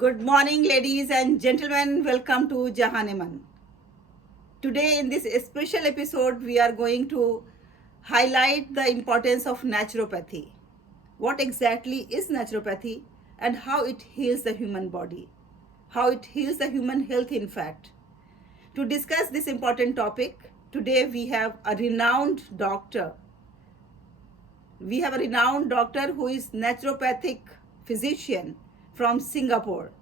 Good morning, ladies and gentlemen. Welcome to JAHAN-E. Today, in this special episode, we are going to highlight the importance of naturopathy. What exactly is naturopathy and how it heals the human body? How it heals the human health, in fact. To discuss this important topic, today we have a renowned doctor. We have a renowned doctor who is naturopathic physician from Singapore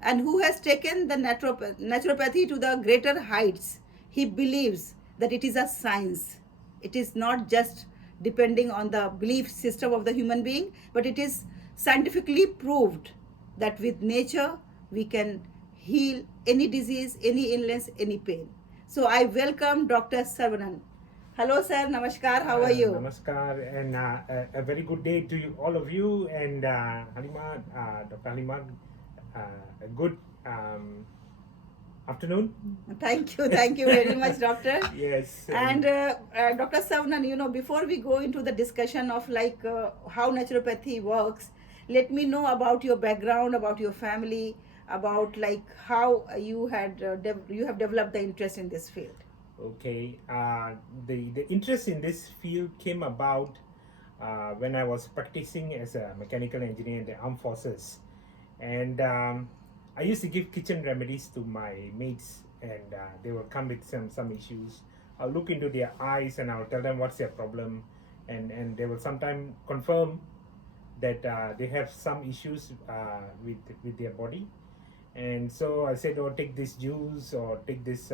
and who has taken the naturopathy to the greater heights. He believes that it is a science. It is not just depending on the belief system of the human being, but it is scientifically proved that with nature we can heal any disease, any illness, any pain. So I welcome Dr. Saravanan. Hello, sir. Namaskar. How are you? Namaskar, and a very good day to you, all of you, and Halima, Dr. Halima, a good afternoon. Thank you very much, doctor. Yes. And Dr. Saravanan, before we go into the discussion of how naturopathy works, let me know about your background, about your family, about how you have developed the interest in this field. Okay. The interest in this field came about when I was practicing as a mechanical engineer in the armed forces, and I used to give kitchen remedies to my mates, and they will come with some issues. I'll look into their eyes and I'll tell them what's their problem, and they will sometimes confirm that they have some issues with their body. And so I said, oh, take this juice or take this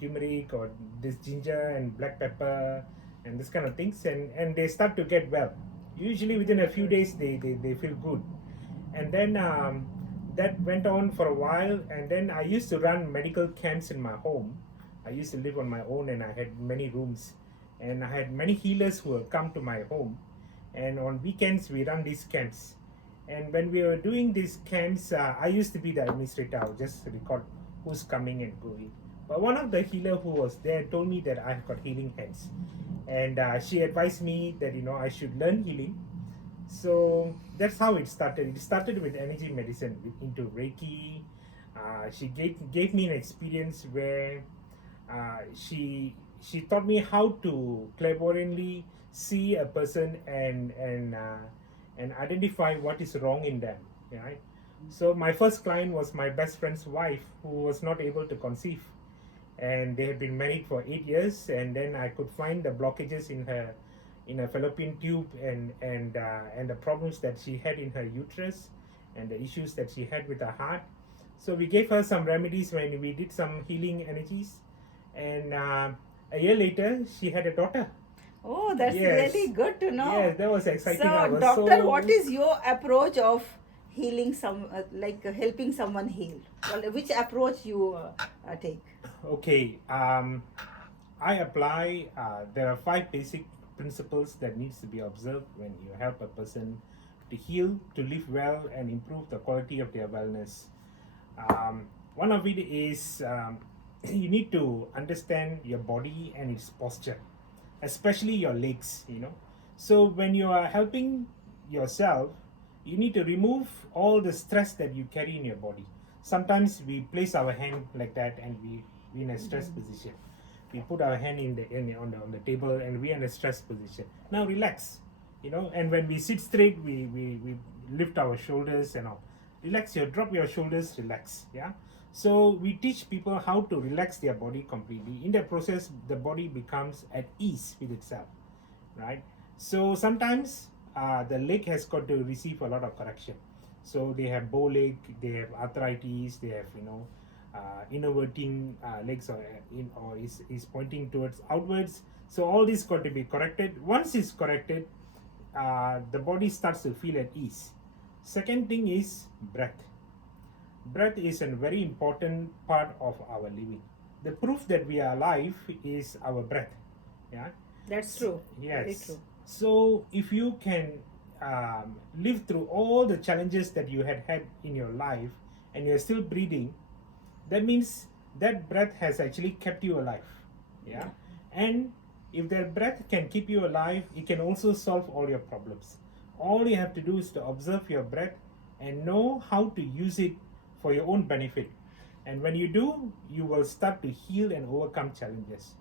turmeric or this ginger and black pepper and this kind of things, and they start to get well. Usually within a few days they feel good. And then that went on for a while, and then I used to run medical camps in my home. I used to live on my own and I had many rooms, and I had many healers who would come to my home, and on weekends we run these camps. And when we were doing these camps, I used to be the administrator. I would just record who's coming and going. But one of the healer who was there told me that I've got healing hands, and she advised me that I should learn healing. So that's how it started. It started with energy medicine, into Reiki. She gave me an experience where she taught me how to clairvoyantly see a person and identify what is wrong in them. Right. So my first client was my best friend's wife, who was not able to conceive, and they had been married for 8 years. And then I could find the blockages in her fallopian tube, and the problems that she had in her uterus, and the issues that she had with her heart. So we gave her some remedies when we did some healing energies, and a year later she had a daughter. Oh, that's really good to know. Yes, that was exciting. So, doctor, what is your approach of healing helping someone heal? Well, which approach you take? Okay, I apply. There are 5 basic principles that needs to be observed when you help a person to heal, to live well, and improve the quality of their wellness. One of it is you need to understand your body and its posture, especially your legs. So when you are helping yourself, you need to remove all the stress that you carry in your body. Sometimes we place our hand like that, and we in a stress position. We put our hand on the table, and we are in a stress position. Now relax, and when we sit straight, we lift our shoulders and all. Relax, drop your shoulders, relax. Yeah. So we teach people how to relax their body completely. In that process, the body becomes at ease with itself, right? So sometimes the leg has got to receive a lot of correction. So they have bow leg, they have arthritis, they have innerverting legs, or is pointing towards outwards. So all this got to be corrected. Once it's corrected, the body starts to feel at ease. Second thing is breath. Breath is a very important part of our living. The proof that we are alive is our breath. Yeah, that's true. Yes. Very true. So if you can live through all the challenges that you had in your life, and you're still breathing, that means that breath has actually kept you alive. Yeah. And if that breath can keep you alive, it can also solve all your problems. All you have to do is to observe your breath, and know how to use it for your own benefit. And when you do, you will start to heal and overcome challenges.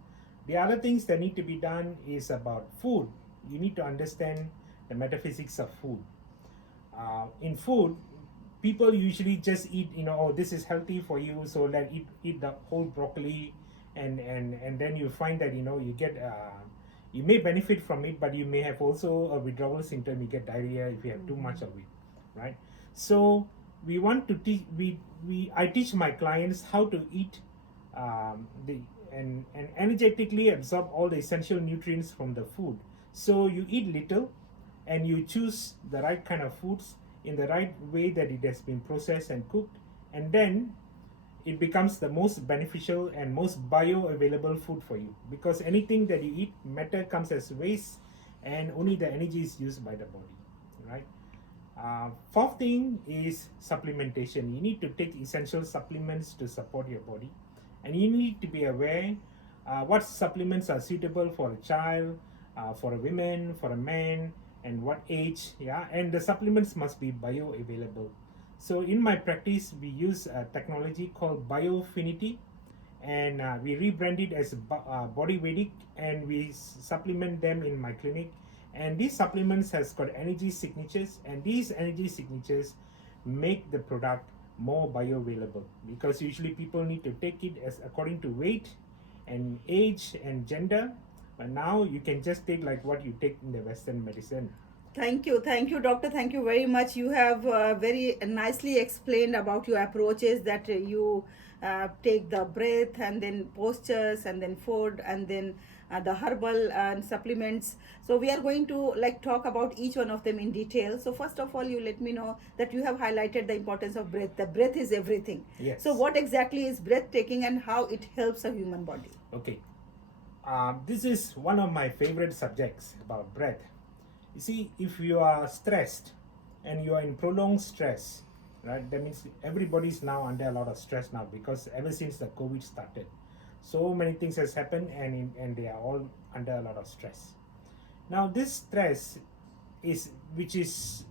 The other things that need to be done is about food. You need to understand the metaphysics of food. In food, people usually just eat, oh, this is healthy for you, so let eat the whole broccoli, and then you find that you get you may benefit from it, but you may have also a withdrawal symptom. You get diarrhea if you have too much of it, right? So we want to teach. I teach my clients how to eat the and energetically absorb all the essential nutrients from the food. So you eat little, and you choose the right kind of foods in the right way that it has been processed and cooked, and then it becomes the most beneficial and most bioavailable food for you, because anything that you eat, matter comes as waste, and only the energy is used by the body, right? Fourth thing is supplementation. You need to take essential supplements to support your body, and you need to be aware what supplements are suitable for a child, for a woman, for a man, and what age. Yeah, and the supplements must be bioavailable. So in my practice, we use a technology called Biofinity, and we rebrand it as Body Vedic, and we supplement them in my clinic. And these supplements has got energy signatures, and these energy signatures make the product more bioavailable, because usually people need to take it as according to weight and age and gender, but now you can just take like what you take in the Western medicine. Thank you, doctor. Thank you very much. You have very nicely explained about your approaches, that you take the breath and then postures and then food and then the herbal and supplements. So we are going to talk about each one of them in detail. So first of all, you let me know that you have highlighted the importance of breath. The breath is everything. Yes. So what exactly is breathtaking and how it helps a human body? Okay. This is one of my favorite subjects about breath. You see, if you are stressed and you are in prolonged stress, right, that means everybody's now under a lot of stress now, because ever since the COVID started, so many things has happened, and they are all under a lot of stress. Now this stress which is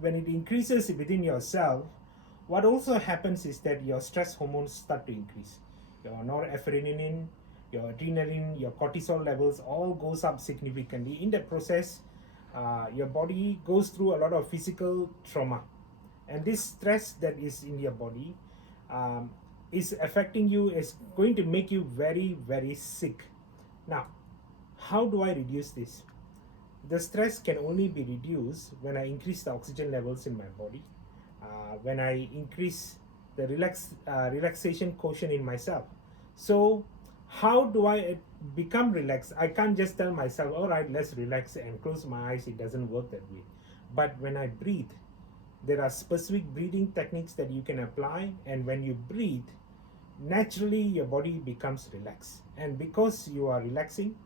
when it increases within yourself, what also happens is that your stress hormones start to increase. Your norepinephrine, your adrenaline, your cortisol levels all goes up significantly. In the process, your body goes through a lot of physical trauma, and this stress that is in your body is affecting you, is going to make you very, very sick. Now, how do I reduce this? The stress can only be reduced when I increase the oxygen levels in my body, when I increase the relaxation quotient in myself. So how do I become relaxed? I can't just tell myself, all right, let's relax and close my eyes. It doesn't work that way. But when I breathe, there are specific breathing techniques that you can apply, and when you breathe, naturally your body becomes relaxed. And because you are relaxing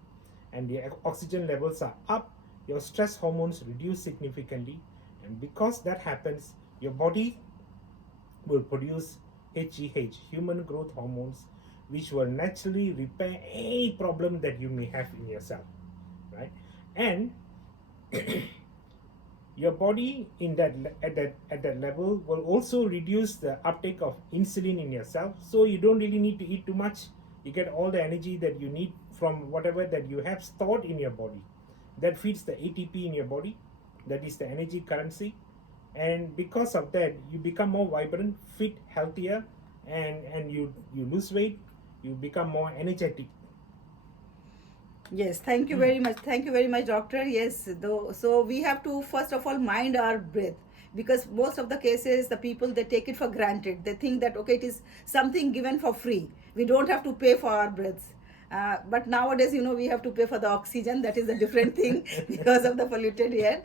and the oxygen levels are up, your stress hormones reduce significantly, and because that happens, your body will produce HGH, human growth hormones, which will naturally repair any problem that you may have in yourself, right? And your body at that level will also reduce the uptake of insulin in yourself, so you don't really need to eat too much. You get all the energy that you need from whatever that you have stored in your body. That feeds the ATP in your body. That is the energy currency, and because of that, you become more vibrant, fit, healthier, and you lose weight. You become more energetic. Yes, thank you very much. Thank you very much, doctor. Yes, though, so we have to first of all mind our breath, because most of the cases the people, they take it for granted. They think that okay, it is something given for free. We don't have to pay for our breaths. But nowadays, we have to pay for the oxygen. That is a different thing because of the polluted air.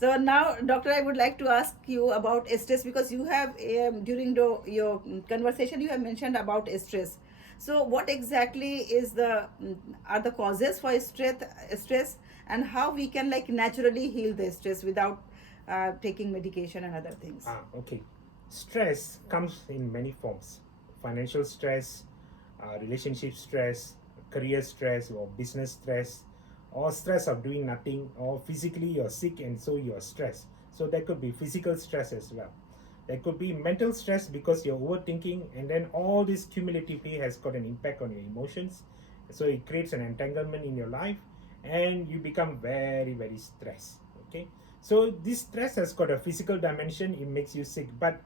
So now, doctor, I would like to ask you about stress, because you have during your conversation you have mentioned about stress. So what exactly are the causes for stress, and how we can naturally heal the stress without taking medication and other things? Okay. Stress comes in many forms: financial stress, relationship stress, career stress, or business stress, or stress of doing nothing, or physically you're sick and so you're stressed. So that could be physical stress as well. There could be mental stress because you're overthinking, and then all this cumulatively has got an impact on your emotions. So it creates an entanglement in your life, and you become very, very stressed. Okay, so this stress has got a physical dimension, it makes you sick, but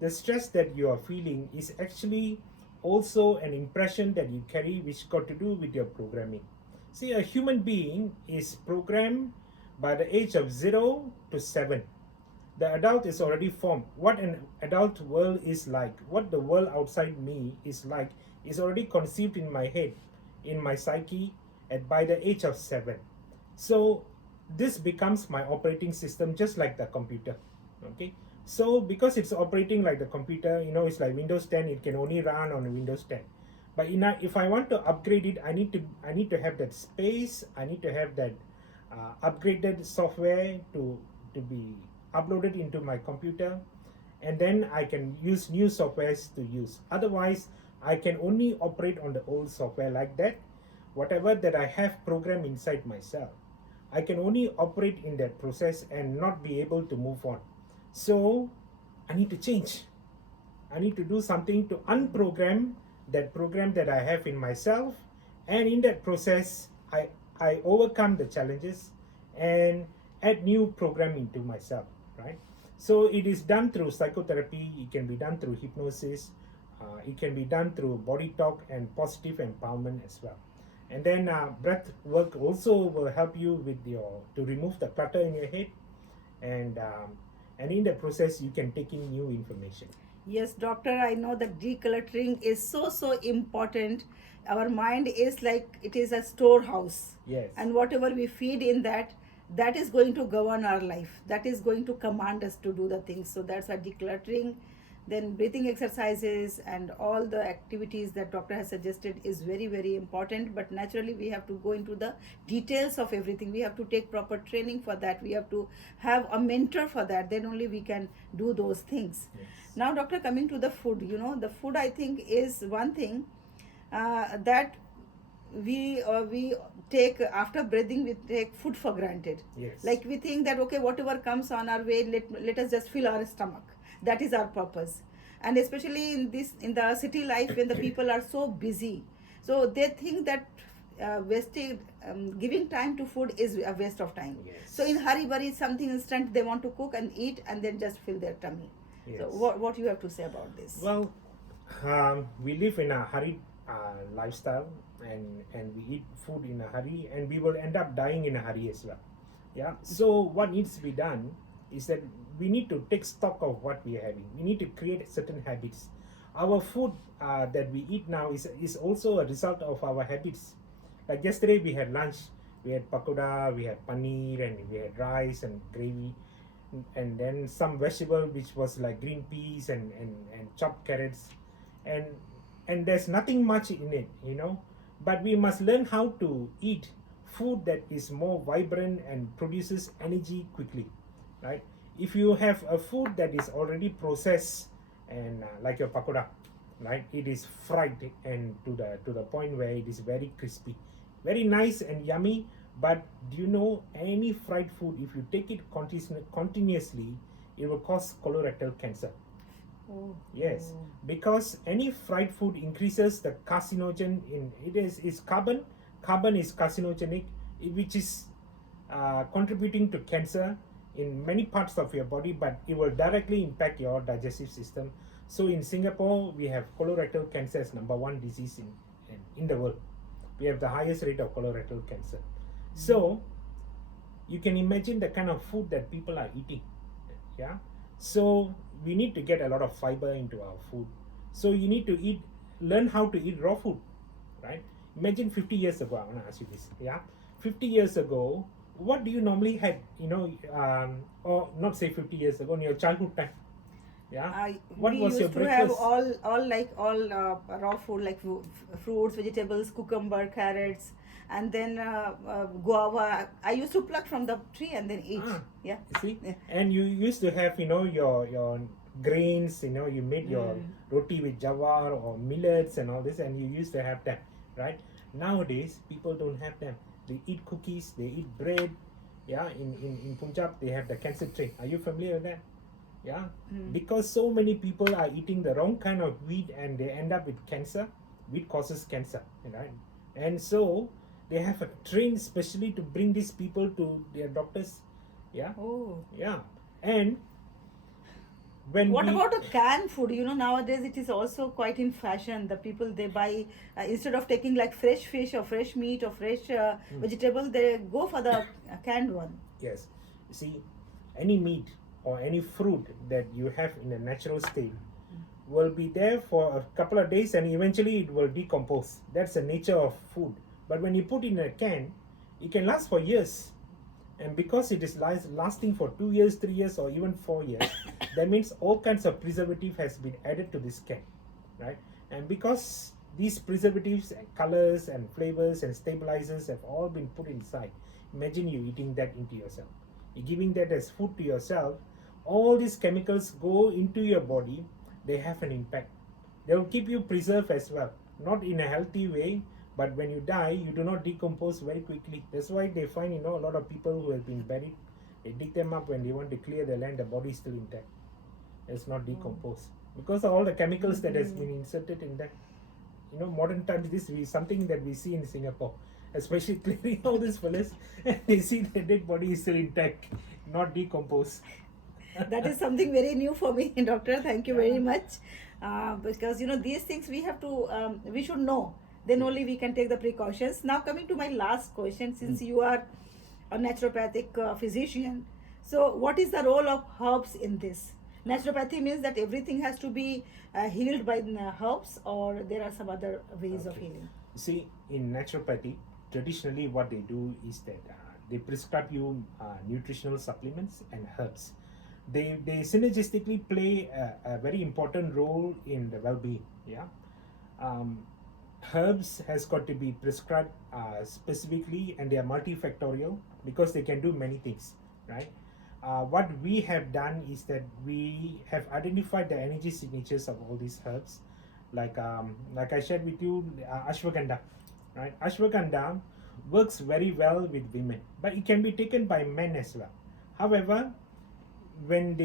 the stress that you are feeling is actually also an impression that you carry, which got to do with your programming. See, a human being is programmed by the age of 0 to 7. The adult is already formed. What an adult world is like, what the world outside me is like, is already conceived in my head, in my psyche, at by the age of 7. So this becomes my operating system, just like the computer. Okay, so because it's operating like the computer, it's like Windows 10, it can only run on Windows 10. But if I want to upgrade it, I need to have that space. I need to have that upgraded software to be uploaded into my computer, and then I can use new softwares to use. Otherwise, I can only operate on the old software like that. Whatever that I have programmed inside myself, I can only operate in that process and not be able to move on. So I need to change. I need to do something to unprogram that program that I have in myself, and in that process, I overcome the challenges and add new program into myself, right? So it is done through psychotherapy. It can be done through hypnosis. It can be done through body talk and positive empowerment as well. And then breath work also will help you with to remove the clutter in your head, and in the process you can take in new information. Yes, doctor, I know that decluttering is so important. Our mind is like it is a storehouse. Yes. And whatever we feed in that, that is going to govern our life. That is going to command us to do the things. So that's why decluttering, then breathing exercises and all the activities that doctor has suggested is very important. But naturally we have to go into the details of everything. We have to take proper training for that. We have to have a mentor for that. Then only we can do those things. Yes. Now doctor, coming to the food, the food I think is one thing that we take, after breathing we take food for granted. Yes. Like we think that okay, whatever comes on our way, let us just fill our stomach. That is our purpose. And especially in the city life, when the people are so busy, so they think that wasting giving time to food is a waste of time. Yes. So in hurry burry, something instant they want to cook and eat and then just fill their tummy. Yes. So what you have to say about this? Well, we live in a hurried lifestyle, and we eat food in a hurry, and we will end up dying in a hurry as well. Yeah. So what needs to be done is that we need to take stock of what we are having. We need to create certain habits. Our food that we eat now is also a result of our habits. Like yesterday we had lunch, we had pakoda, we had paneer, and we had rice and gravy, and then some vegetable which was like green peas and chopped carrots, and there's nothing much in it, but we must learn how to eat food that is more vibrant and produces energy quickly, right? If you have a food that is already processed, and like your pakoda, right, it is fried and to the point where it is very crispy, very nice and yummy. But do you know, any fried food, if you take it continuously, it will cause colorectal cancer. Oh. Yes, Oh. because any fried food increases the carcinogen in it. Is carbon. Carbon is carcinogenic, which is contributing to cancer in many parts of your body, but it will directly impact your digestive system. So in Singapore, we have colorectal cancer as number one disease in the world. We have the highest rate of colorectal cancer. So you can imagine the kind of food that people are eating. Yeah. So we need to get a lot of fiber into our food. So you need to learn how to eat raw food, right? Imagine 50 years ago, I want to ask you this. Yeah. 50 years ago, what do you normally had, or not say 50 years ago, in your childhood time? Yeah. What we was used your to breakfast? have all raw food, like fruits, vegetables, cucumber, carrots, and then guava. I used to pluck from the tree and then eat. Yeah. See, Yeah. and you used to have, your grains. You made your roti with jawar or millets and all this, and you used to have them, right? Nowadays, people don't have them. They eat cookies, they eat bread. Yeah, in Punjab, they have the cancer train. Are you familiar with that? Yeah, because so many people are eating the wrong kind of wheat and they end up with cancer. Wheat causes cancer, right? And so they have a train specially to bring these people to their doctors. Yeah, Oh. yeah. And when What we about a canned food? You know, nowadays it is also quite in fashion. The people they buy instead of taking like fresh fish or fresh meat or fresh vegetable, they go for the canned one. yes, you see, any meat or any fruit that you have in a natural state will be there for a couple of days and eventually it will decompose. That's the nature of food. But when you put in a can, it can last for years. And because it is lasting for 2 years, 3 years, or even 4 years, that means all kinds of preservative has been added to this can, right? And because these preservatives and colors and flavors and stabilizers have all been put inside, imagine you eating that into yourself. You're giving that as food to yourself. All these chemicals go into your body, they have an impact. They will keep you preserved as well, not in a healthy way, but when you die, you do not decompose very quickly. That's why they find, a lot of people who have been buried, they dig them up when they want to clear the land, the body is still intact. It's not decomposed. Because of all the chemicals that has been inserted in that. Modern times, this is something that we see in Singapore, especially clearing all these fellas, and they see the dead body is still intact, not decomposed. That is something very new for me, doctor. Thank you very much. Because these things we have to we should know. Then only we can take the precautions. Now coming to my last question, since you are a naturopathic physician, so what is the role of herbs in this? Naturopathy means that everything has to be healed by herbs, or there are some other ways of healing. You see, in naturopathy, traditionally what they do is that they prescribe you nutritional supplements and herbs. They synergistically play a very important role in the well-being. Yeah, herbs has got to be prescribed specifically, and they are multifactorial because they can do many things, right? What we have done is that we have identified the energy signatures of all these herbs, like I shared with you, ashwagandha, right? Ashwagandha works very well with women, but it can be taken by men as well. However, when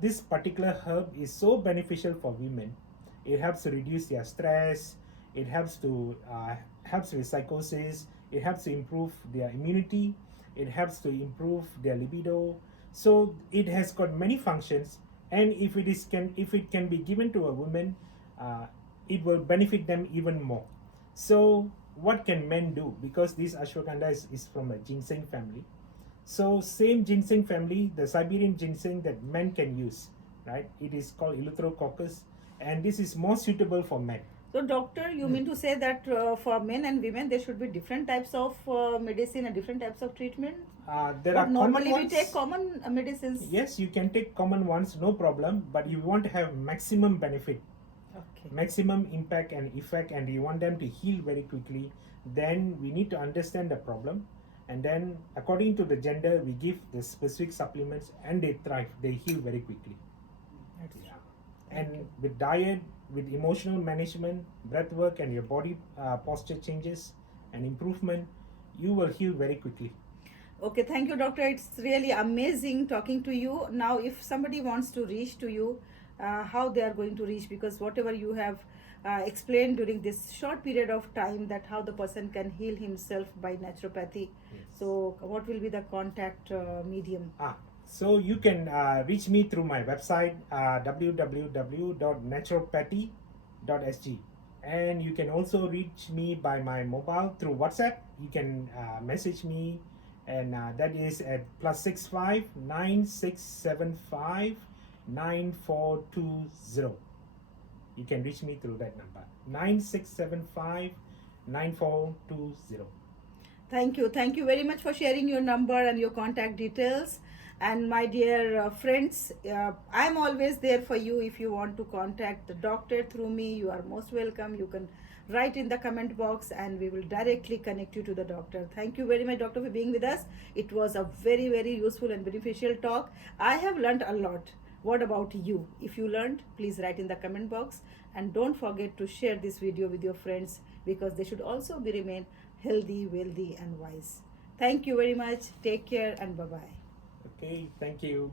this particular herb is so beneficial for women, it helps to reduce their stress, it helps with psychosis, it helps to improve their immunity, it helps to improve their libido. So it has got many functions, and if it can be given to a woman, it will benefit them even more. So what can men do? Because this ashwagandha is from a ginseng family. So same ginseng family, the Siberian ginseng that men can use, right? It is called Eleutherococcus, and this is more suitable for men. So, doctor, you mean to say that for men and women there should be different types of medicine and different types of treatment? There are normally common we take common medicines. Yes, you can take common ones, no problem. But you want to have maximum benefit, maximum impact and effect, and you want them to heal very quickly. Then we need to understand the problem, and then according to the gender, we give the specific supplements, and they thrive. They heal very quickly. And with diet, with emotional management, breath work, and your body posture changes and improvement, you will heal very quickly. Okay, thank you, doctor. It's really amazing talking to you. Now, if somebody wants to reach to you, how they are going to reach? Because whatever you have explained during this short period of time, that how the person can heal himself by naturopathy. Yes. So, what will be the contact medium? So you can reach me through my website, www.naturopathy.sg, and you can also reach me by my mobile through WhatsApp. You can message me, and that is at +65 9675 9420. You can reach me through that number, 9675 9420. Thank you very much for sharing your number and your contact details. And my dear friends, I'm always there for you. If you want to contact the doctor through me, you are most welcome. You can write in the comment box and we will directly connect you to the doctor. Thank you very much, doctor, for being with us. It was a very, very useful and beneficial talk. I have learned a lot. What about you? If you learned, please write in the comment box, and don't forget to share this video with your friends, because they should also remain healthy, wealthy and wise. Thank you very much. Take care and bye-bye. Okay, thank you.